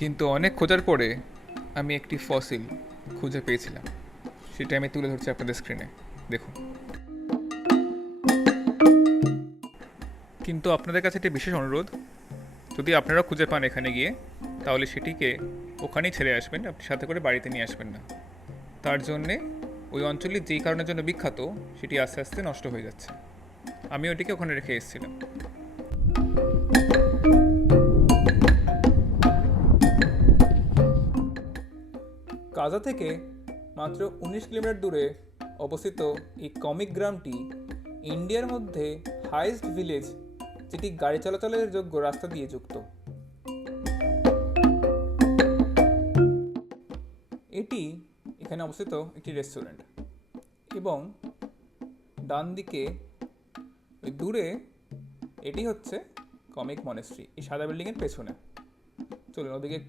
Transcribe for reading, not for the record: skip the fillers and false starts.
কিন্তু অনেক খোঁজার পরে আমি একটি ফসিল খুঁজে পেয়েছিলাম। সেটা আমি তুলে ধরছি আপনাদের স্ক্রিনে, দেখুন। কিন্তু আপনাদের কাছে একটি বিশেষ অনুরোধ, যদি আপনারা খুঁজে পান এখানে গিয়ে, তাহলে সেটিকে ওখানেই ছেড়ে আসবেন, আপনি সাথে করে বাড়িতে নিয়ে আসবেন না। তার জন্যে ওই অঞ্চলে যেই কারণের জন্য বিখ্যাত, সেটি আস্তে আস্তে নষ্ট হয়ে যাচ্ছে। আমি ওটিকে ওখানে রেখে এসেছিলাম। কাজা থেকে মাত্র 19 কিলোমিটার দূরে অবস্থিত এই কমিক গ্রামটি ইন্ডিয়ার মধ্যে হাইয়েস্ট ভিলেজ, যেটি গাড়ি চলাচলের যোগ্য রাস্তা দিয়ে যুক্ত। এটি এখানে অবস্থিত একটি রেস্টুরেন্ট, এবং ডান দিকে ওই দূরে এটি হচ্ছে কমিক মনেস্ট্রি, এই সাদা বিল্ডিংয়ের পেছনে। চলুন ওদিকে একটু